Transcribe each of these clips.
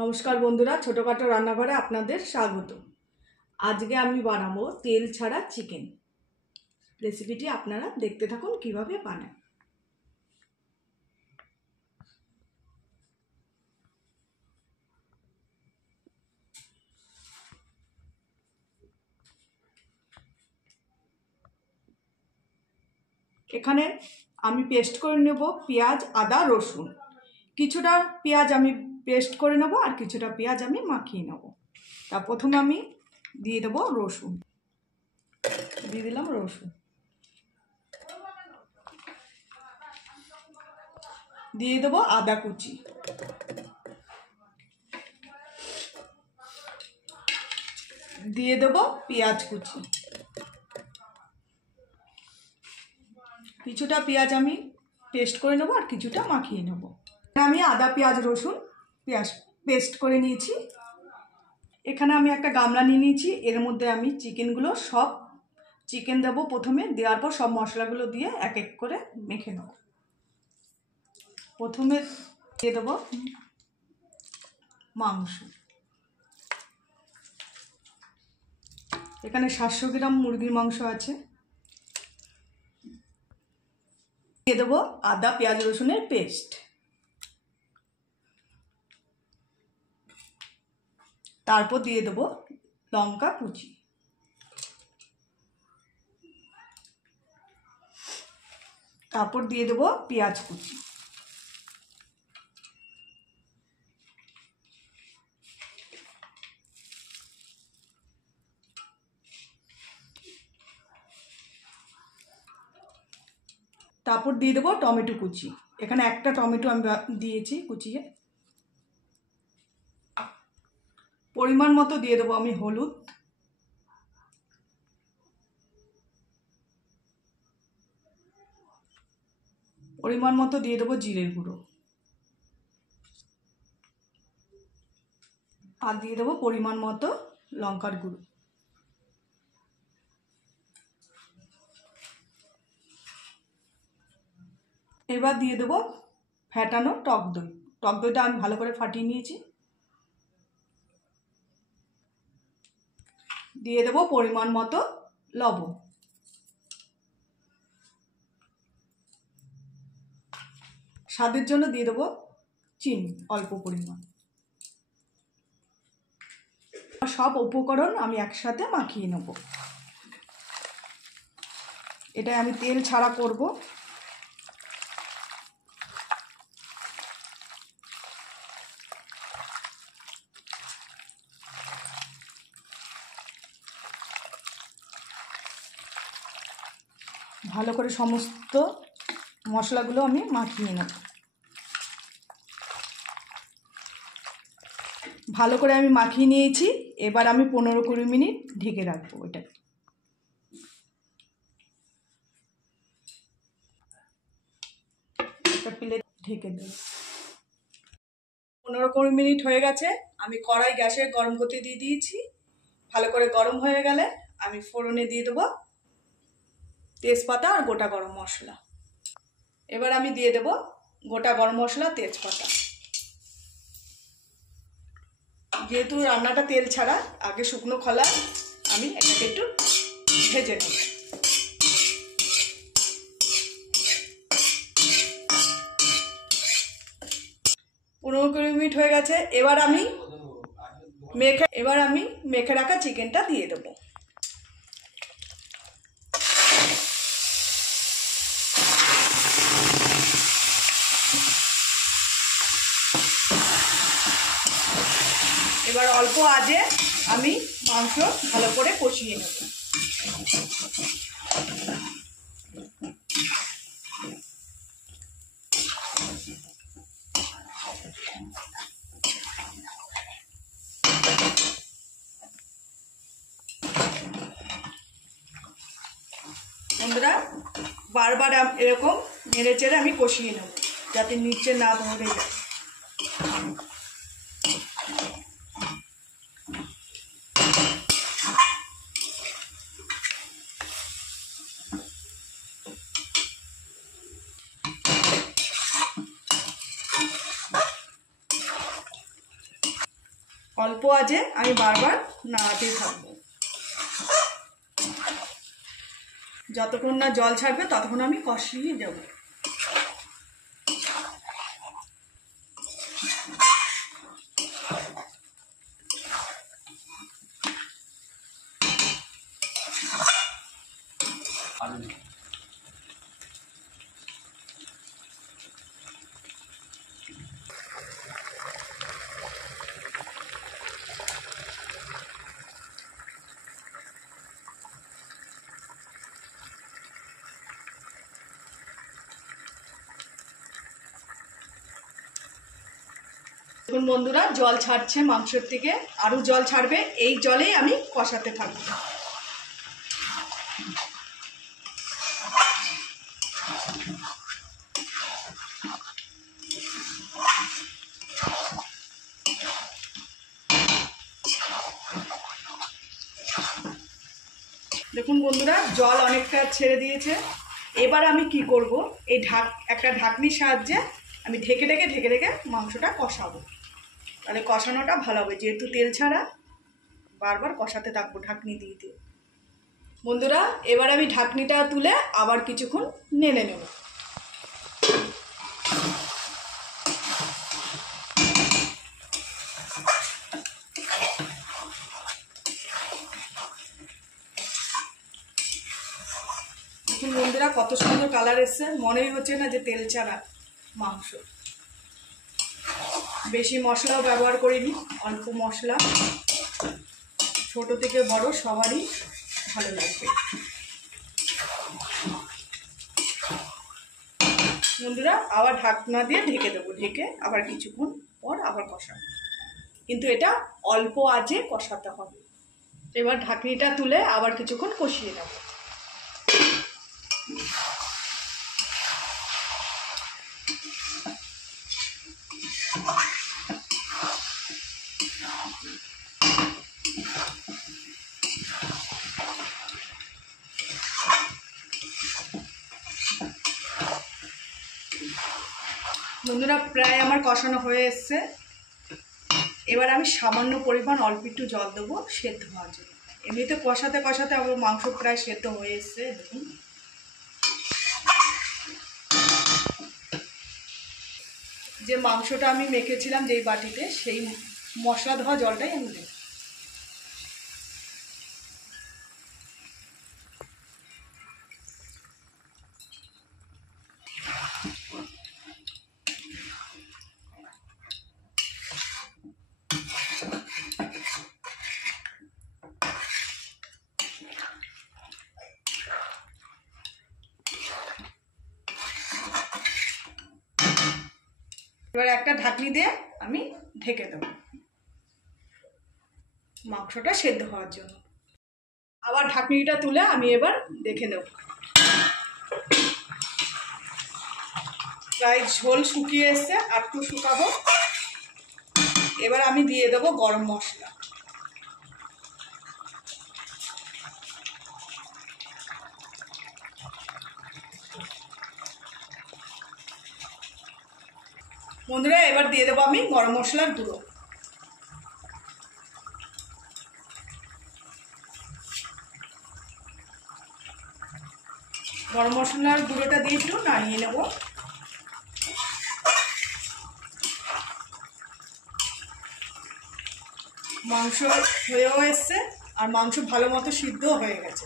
নমস্কার বন্ধুরা, ছোটখাটো রান্নাঘরে আপনাদের স্বাগত। আজকে আমি বানাবো তেল ছাড়া চিকেন। রেসিপিটি আপনারা দেখতে থাকুন কিভাবে বানায়। এখানে আমি পেস্ট করে নেব পেঁয়াজ, আদা, রসুন। কিছুটা পেঁয়াজ আমি পেস্ট করে নেব আর কিছুটা পেঁয়াজ আমি মাখিয়ে নেব। তা প্রথমে আমি দিয়ে দেবো রসুন। দিয়ে দিলাম রসুন, দিয়ে দেবো আদা কুচি, দিয়ে দেবো পেঁয়াজ কুচি। কিছুটা পেঁয়াজ আমি পেস্ট করে নেবো আর কিছুটা মাখিয়ে নেব। আমি আদা পেঁয়াজ রসুন পেস্ট করে নিয়েছি। এখানে আমি একটা গামলা নিয়ে নিয়েছি। এর মধ্যে আমি চিকেন দেবো। প্রথমে দেওয়ার পর সব মশলাগুলো দিয়ে এক এক করে মেখে নেব। প্রথমে দিয়ে দেবো মাংস। এখানে 700 গ্রাম মুরগির মাংস আছে। দিয়ে দেবো আদা পেঁয়াজ রসুনের পেস্ট, তারপর দিয়ে দেবো লঙ্কা কুচি, তারপর দিয়ে দেবো পেঁয়াজ কুচি, তারপর দিয়ে দেবো টমেটো কুচি। এখানে একটা টমেটো আমি দিয়েছি কুচিয়ে। পরিমাণ মতো দিয়ে দেবো আমি হলুদ, পরিমাণ মতো দিয়ে দেবো জিরের গুঁড়ো, আর দিয়ে দেবো পরিমাণ মতো লঙ্কার গুঁড়ো। এবার দিয়ে দেবো ফ্যাটানো টক দই। টক দইটা আমি ভালো করে ফাটিয়ে নিয়েছি। দিয়ে দেবো পরিমাণ মতো লবণ, স্বাদের জন্য দিয়ে দেবো চিনি অল্প পরিমাণ। সব উপকরণ আমি একসাথে মাখিয়ে নেব। এটা আমি তেল ছাড়া করব। ভালো করে সমস্ত মশলাগুলো আমি মাখিয়ে নেব। ভালো করে আমি মাখিয়ে নিয়েছি। এবার আমি 15-20 মিনিট ঢেকে রাখবো। এটা একটা প্লেট ঢেকে দেব। 15-20 মিনিট হয়ে গেছে। আমি কড়াই গ্যাসে গরম করতে দিয়ে দিয়েছি। ভালো করে গরম হয়ে গেলে আমি ফোড়নে দিয়ে দেবো তেজপাতা আর গোটা গরম মশলা। এবার আমি দিয়ে দেবো গোটা গরম মশলা, তেজপাতা। যেহেতু রান্নাটা তেল ছাড়া, আগে শুকনো খোলা আমি এটাকে একটু ভেজে নেব। পনেরো 20 মিনিট হয়ে গেছে। এবার আমি মেখে রাখা চিকেনটা দিয়ে দেবো। এবার অল্প আঁচে আমি মাংস ভালো করে কষিয়ে নেব। বন্ধুরা, বারবার এরকম নেড়ে চেড়ে আমি কষিয়ে নেব যাতে নিচে না ধরে যায়। অল্প আঁচে আমি বারবার নাড়াতেই থাকবো, যতক্ষণ না জল ছাড়বে ততক্ষণ আমি কষিয়ে দেবো। দেখুন বন্ধুরা, জল ছাড়ছে মাংসের থেকে, আরও জল ছাড়বে। এই জলেই আমি কষাতে থাকবো। দেখুন বন্ধুরা, জল অনেকটা ছেড়ে দিয়েছে। এবার আমি কি করব, এই একটা ঢাকনির সাহায্যে আমি ঢেকে ঢেকে মাংসটা কষাবো। তাহলে কষানোটা ভালো হবে, যেহেতু তেল ছাড়া বারবার কষাতে থাকবো ঢাকনি দিয়ে দিয়ে। বন্ধুরা, এবার আমি ঢাকনিটা তুলে আবার কিছুক্ষণ নেড়ে নেব। দেখুন বন্ধুরা, কত সুন্দর কালার এসছে, মনেই হচ্ছে না যে তেল ছাড়া মাংস। বেশি মশলাও ব্যবহার করিনি, অল্প মশলা, ছোট থেকে বড় সবারই ভালো লাগবে। বন্ধুরা, আবার ঢাকনা দিয়ে ঢেকে দেবো, ঢেকে আবার কিছুক্ষণ পর আবার কষাবো, কিন্তু এটা অল্প আঁচে কষাতে হবে। এবার ঢাকনিটা তুলে আবার কিছুক্ষণ কষিয়ে নেব। বন্ধুরা, প্রায় আমার কষানো হয়ে এসছে। এবার আমি সামান্য পরিমাণ অল্প একটু জল দেবো সেদ্ধ হওয়ার জন্য। এমনিতে কষাতে কষাতে আমার মাংস প্রায় সেদ্ধ হয়ে এসছে। দেখুন, যে মাংসটা আমি মেখেছিলাম যেই বাটিতে, সেই মশলা ধোয়া জলটাই আমি দেব। এবার একটা ঢাকনি দিয়ে আমি ঢেকে দেবো মাংসটা সেদ্ধ হওয়ার জন্য। আবার ঢাকনিটা তুলে আমি এবার দেখে নেব। প্রায় ঝোল শুকিয়ে এসছে, আর একটু শুকাবো। এবার আমি দিয়ে দেবো গরম মশলা। বন্ধুরা, এবার দিয়ে দেবো আমি গরম মশলার গুঁড়ো। গরম মশলার গুঁড়োটা দিয়ে একটু নাড়িয়ে নেব। মাংস হয়েও এসছে, আর মাংস ভালো মতো সিদ্ধ হয়ে গেছে।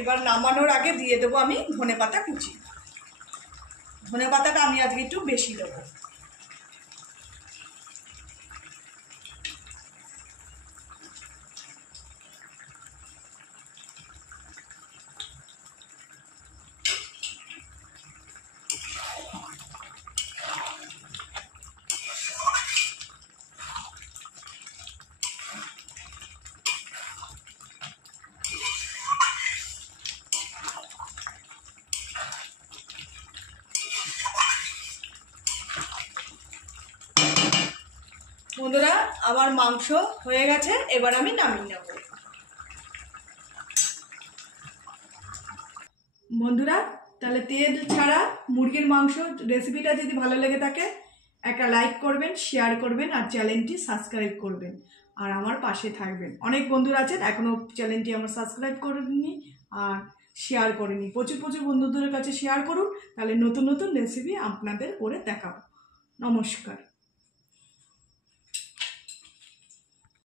এবার নামানোর আগে দিয়ে দেবো আমি ধনেপাতা কুচি। ধনেপাতাটা আমি আজকে একটু বেশি দেবো। বন্ধুরা, আমার মাংস হয়ে গেছে, এবার আমি নামিয়ে নেব। বন্ধুরা, তাহলে তেল ছাড়া মুরগির মাংস রেসিপিটা যদি ভালো লেগে থাকে, একটা লাইক করবেন, শেয়ার করবেন আর চ্যানেলটি সাবস্ক্রাইব করবেন আর আমার পাশে থাকবেন। অনেক বন্ধুরা আছেন এখনও চ্যানেলটি আমার সাবস্ক্রাইব করেননি আর শেয়ার করেনি। প্রচুর প্রচুর বন্ধুদের কাছে শেয়ার করুন, তাহলে নতুন নতুন রেসিপি আপনাদের করে দেখাবো। নমস্কার।